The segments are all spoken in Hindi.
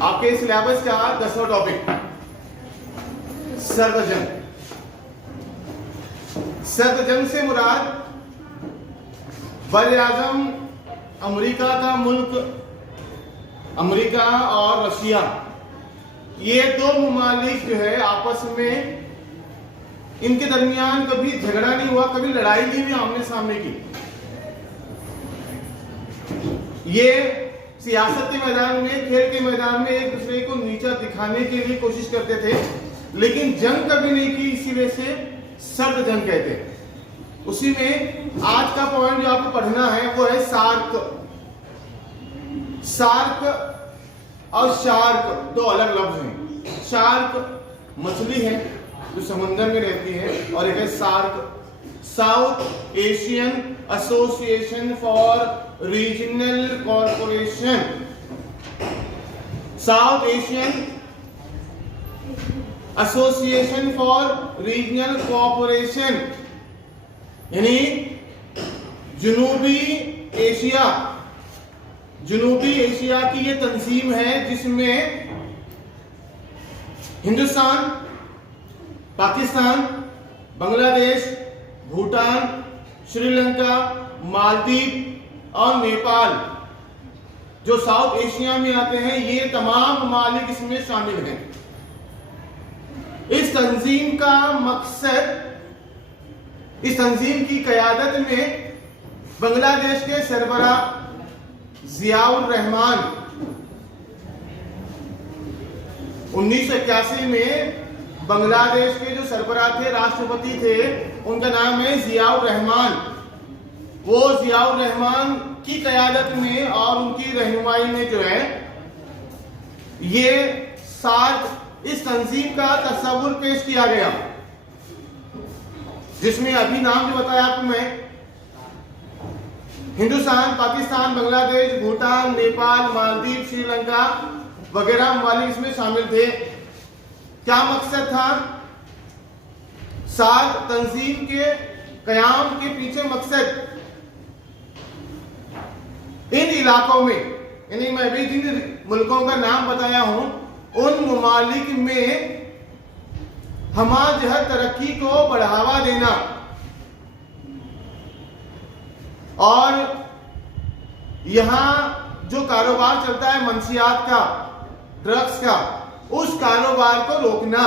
आपके सिलेबस का 10वां टॉपिक सर्द जंग। सर्द जंग से मुराद वज़ीर आज़म अमेरिका का मुल्क, अमेरिका और रशिया, ये दो ममालिक जो है आपस में, इनके दरमियान कभी झगड़ा नहीं हुआ, कभी लड़ाई नहीं हुई आमने सामने की। ये सियासत के मैदान में, खेल के मैदान में एक दूसरे को नीचा दिखाने के लिए कोशिश करते थे, लेकिन जंग कभी नहीं की। इसी वजह से सर्द जंग कहते हैं। उसी में आज का पॉइंट जो आपको पढ़ना है वो है सार्क। सार्क और शार्क दो अलग लफ्ज हैं। शार्क मछली है जो समंदर में रहती है, और एक है SAARC, South Asian Association for Regional corporation. South Asian Association for Regional corporation, यानी जुनूबी एशिया, जुनूबी एशिया की ये तंजीम है जिसमें हिंदुस्तान, पाकिस्तान, बांग्लादेश, भूटान, श्रीलंका, मालदीव और नेपाल जो साउथ एशिया में आते हैं, ये तमाम ममालिक इसमें शामिल हैं। इस तंजीम का मकसद, इस तंजीम की क़यादत में बांग्लादेश के सरबरा जियाउर रहमान 1981 में बांग्लादेश के जो सरबरा थे, राष्ट्रपति थे, उनका नाम है जियाउर रहमान। वो जियाउर रहमान की क़यादत में और उनकी रहनुमाई में जो है ये सार्क, इस तंजीम का तस्वुर पेश किया गया, जिसमें अभी नाम जो बताया आपको मैं, हिंदुस्तान, पाकिस्तान, बांग्लादेश, भूटान, नेपाल, मालदीव, श्रीलंका वगैरह ममालिक इसमें शामिल थे। क्या मकसद था? सार्क तंजीम के कयाम के पीछे मकसद इन इलाकों में, यानी मैं अभी जिन मुल्कों का नाम बताया हूं, उन ममालिक में हमाजहत तरक्की को बढ़ावा देना और यहां जो कारोबार चलता है मंशियात का, ड्रग्स का, उस कारोबार को रोकना,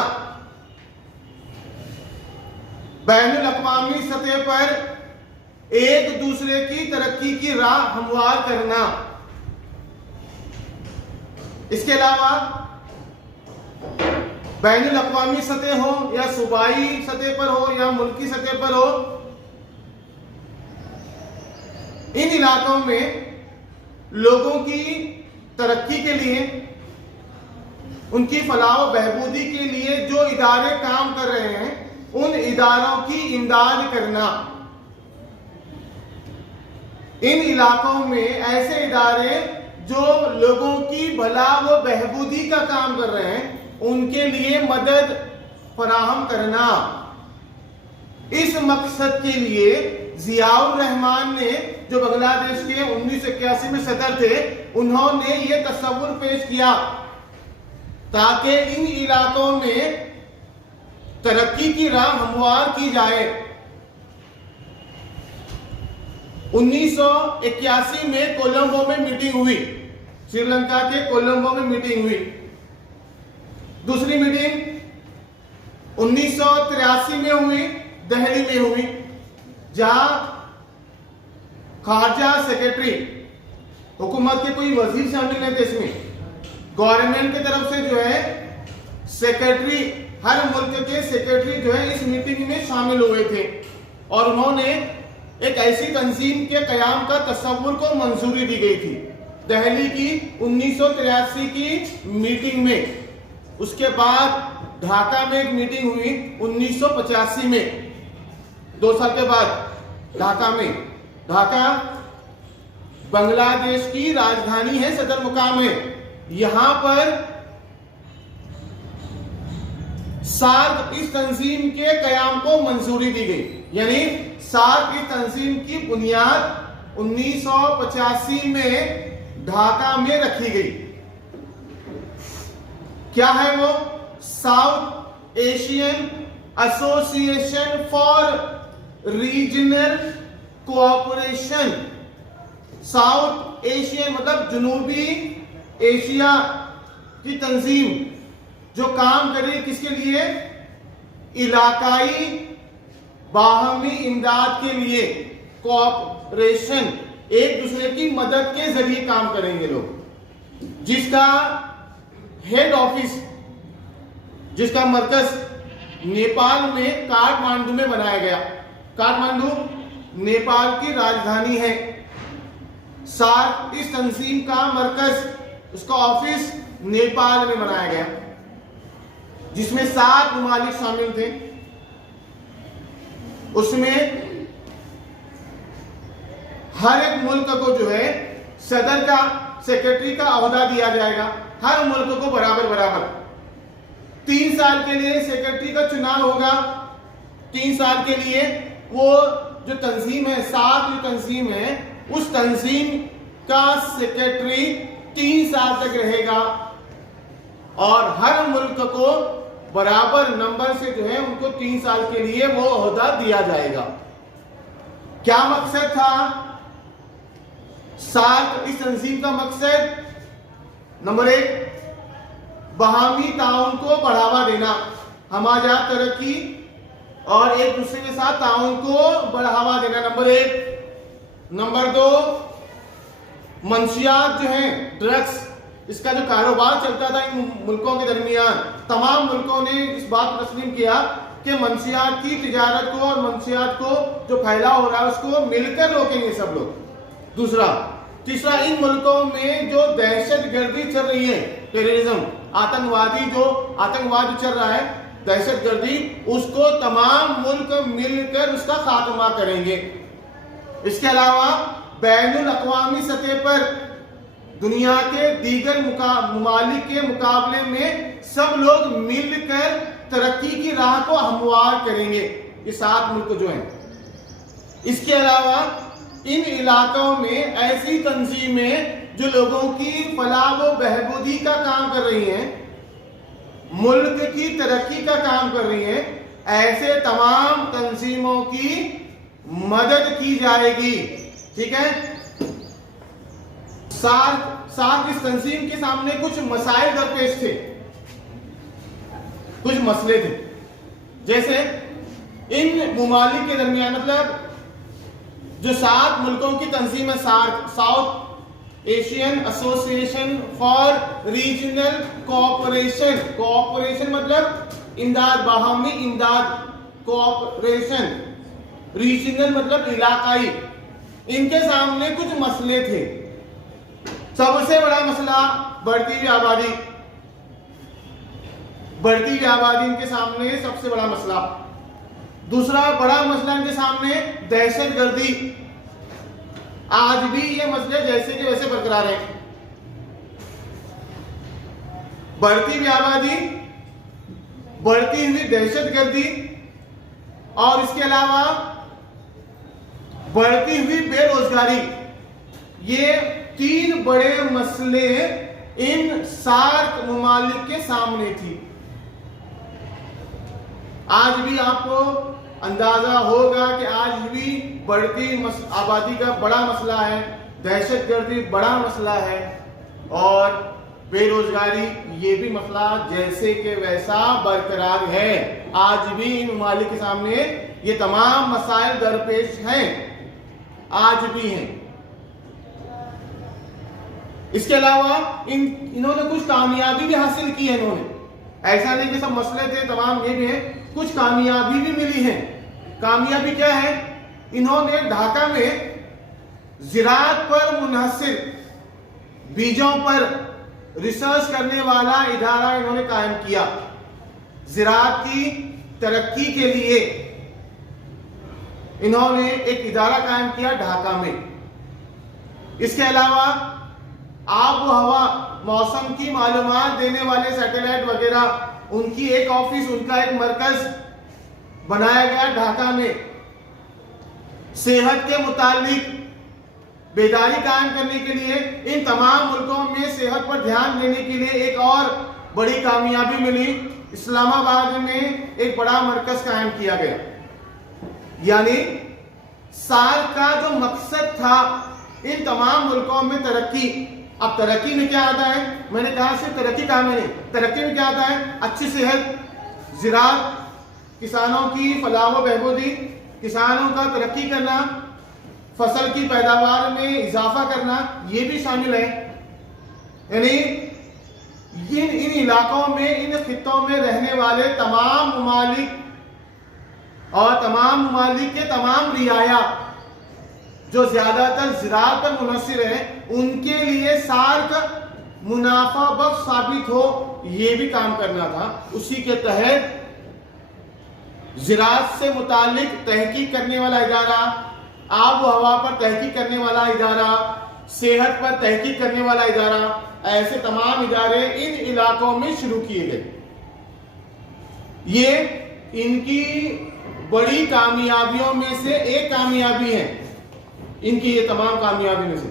बैनुल अक़वामी सतह पर एक दूसरे की तरक्की की राह हमवार करना। इसके अलावा बैनुल अक़वामी सतह हो या सूबाई सतह पर हो या मुल्की सतह पर हो, इन इलाकों में लोगों की तरक्की के लिए, उनकी फलाह व बहबूदी के लिए जो इदारे काम कर रहे हैं, उन इदारों की इमदाद करना। इन इलाकों में ऐसे इदारे जो लोगों की भला व बहबूदी का काम कर रहे हैं, उनके लिए मदद फराहम करना। इस मकसद के लिए जियाउर रहमान ने, जो बांग्लादेश के 1981 में सदर थे, उन्होंने ये तस्वुर पेश किया ताकि इन इलाकों में तरक्की की राह हमवार की जाए। 1981 में कोलंबो में मीटिंग हुई, श्रीलंका के कोलंबो में मीटिंग हुई। दूसरी मीटिंग 1983 में हुई, दिल्ली में हुई, जहां खारजा सेक्रेटरी, हुकूमत के कोई वजीर शामिल नहीं थे इसमें, गवर्नमेंट की तरफ से जो है सेक्रेटरी, हर मुल्क के सेक्रेटरी जो है इस मीटिंग में शामिल हुए थे, और उन्होंने एक ऐसी तंजीम के कयाम का तस्वुर को मंजूरी दी गई थी दिल्ली की 1983 की मीटिंग में। उसके बाद ढाका में एक मीटिंग हुई 1985 में, 2 साल के बाद ढाका में। ढाका बांग्लादेश की राजधानी है, सदर मुकाम है। यहां पर सार्क इस तंजीम के कयाम को मंजूरी दी गई, यानी सार्क इस तंजीम की बुनियाद 1985 में ढाका में रखी गई। क्या है वो? South Asian Association for Regional cooperation. South Asian मतलब जनूबी एशिया की तंजीम जो काम कर रही है किसके लिए? इलाकाई बाहमी इमदाद के लिए, कोऑपरेशन, एक दूसरे की मदद के जरिए काम करेंगे लोग, जिसका हेड ऑफिस, जिसका मरकज नेपाल में काठमांडू में बनाया गया। काठमांडू नेपाल की राजधानी है। सार्क इस तंजीम का मरकज, उसका ऑफिस नेपाल में बनाया गया, जिसमें 7 ममालिक शामिल थे। उसमें हर एक मुल्क को जो है सदर का, सेक्रेटरी का ओहदा दिया जाएगा, हर मुल्क को बराबर बराबर। 3 साल के लिए सेक्रेटरी का चुनाव होगा। 3 साल के लिए वो जो तंजीम है, 7 जो तंजीम है, उस तंजीम का सेक्रेटरी 3 साल तक रहेगा और हर मुल्क को बराबर नंबर से जो है उनको 3 साल के लिए वो ओहदा दिया जाएगा। क्या मकसद था सार्क इस तंजीम का? मकसद नंबर 1, बाहमी ताउन को बढ़ावा देना, हमाजात तरक्की और एक दूसरे के साथ ताउन को बढ़ावा देना, नंबर 1। नंबर 2, मंशियात जो है, ड्रग्स, इसका जो कारोबार चलता था इन मुल्कों के दरमियान, तमाम मुल्कों ने इस बात को तस्लीम किया कि मंशियात की तिजारत को और मंशियात को जो फैलाव हो रहा है उसको मिलकर रोकेंगे सब लोग। दूसरा, तीसरा, इन मुल्कों में जो दहशतगर्दी चल रही है, टेररिज्म, आतंकवाद चल रहा है, दहशतगर्दी, उसको तमाम मुल्क मिलकर उसका खात्मा करेंगे। इसके अलावा बैनुल अक़वामी सतह पर दुनिया के दीगर ममालिक के मुकाबले में सब लोग मिलकर तरक्की की राह को हमवार करेंगे, ये 7 मुल्क जो हैं। इसके अलावा इन इलाकों में ऐसी तंजीमें जो लोगों की फलाह व बहबूदी का काम कर रही हैं, मुल्क की तरक्की का काम कर रही हैं, ऐसे तमाम तंजीमों की मदद की जाएगी। ठीक है। सार्क इस तंजीम के सामने कुछ मसाइल दरपेश थे, कुछ मसले थे, जैसे इन मुमालिक के दरमियान, मतलब जो 7 मुल्कों की तंजीम है SAARC, South Asian Association for Regional cooperation, cooperation मतलब इमदाद, बाहमी इमदाद, कोऑपरेशन, रीजनल मतलब इलाकाई, इनके सामने कुछ मसले थे। सबसे बड़ा मसला बढ़ती हुई आबादी, बढ़ती हुई आबादी इनके सामने सबसे बड़ा मसला। दूसरा बड़ा मसला इनके सामने दहशतगर्दी, आज भी ये मसले जैसे के वैसे बरकरार हैं। बढ़ती हुई आबादी, बढ़ती हुई दहशतगर्दी और इसके अलावा बढ़ती हुई बेरोजगारी, ये 3 बड़े मसले इन सार्क ममालिक के सामने थी। आज भी आपको अंदाजा होगा कि आज भी बढ़ती आबादी का बड़ा मसला है, दहशतगर्दी बड़ा मसला है और बेरोजगारी ये भी मसला जैसे के वैसा बरकरार है। आज भी इन ममालिक के सामने ये तमाम मसाइल दरपेश हैं, आज भी हैं। इसके अलावा इन्होंने कुछ कामयाबी भी हासिल की है। इन्होंने, ऐसा नहीं कि सब मसले थे, तमाम ये भी हैं, कुछ कामयाबी भी मिली है। कामयाबी क्या है? इन्होंने ढाका में ज़िराअत पर मुनहसिर बीजों पर रिसर्च करने वाला इदारा इन्होंने कायम किया। ज़िराअत की तरक्की के लिए इन्होंने एक इदारा कायम किया ढाका में। इसके अलावा आब व हवा, मौसम की मालूमात देने वाले सैटेलाइट वगैरह, उनकी एक ऑफिस, उनका एक मरकज बनाया गया ढाका में। सेहत के मुतालिक बेदारी कायम करने के लिए इन तमाम मुल्कों में सेहत पर ध्यान देने के लिए एक और बड़ी कामयाबी मिली। इस्लामाबाद में एक बड़ा मरकज कायम किया गया। यानी सार्क का जो मकसद था इन तमाम मुल्कों में तरक्की। अब तरक्की में क्या आता है, मैंने कहा सिर्फ तरक्की काम में नहीं, तरक्की में क्या आता है, अच्छी सेहत, ज़राअत, किसानों की फलाह व बहबूदी, किसानों का तरक्की करना, फसल की पैदावार में इजाफा करना, ये भी शामिल है। यानी इन इलाकों में, इन खित्तों में रहने वाले तमाम ममालिक और तमाम ममालिक के तमाम रियाया जो ज्यादातर ज़राअत पर मुनहसिर है, उनके लिए सार्क मुनाफा बख्श साबित हो, ये भी काम करना था। उसी के तहत ज़राअत से मुतालिक तहकीक करने वाला इदारा, आब व हवा पर तहकीक करने वाला इदारा, सेहत पर तहकीक करने वाला इदारा, ऐसे तमाम इदारे इन इलाकों में शुरू किए गए। ये इनकी बड़ी कामयाबियों में से एक कामयाबी है, इनकी ये तमाम कामयाबी में से।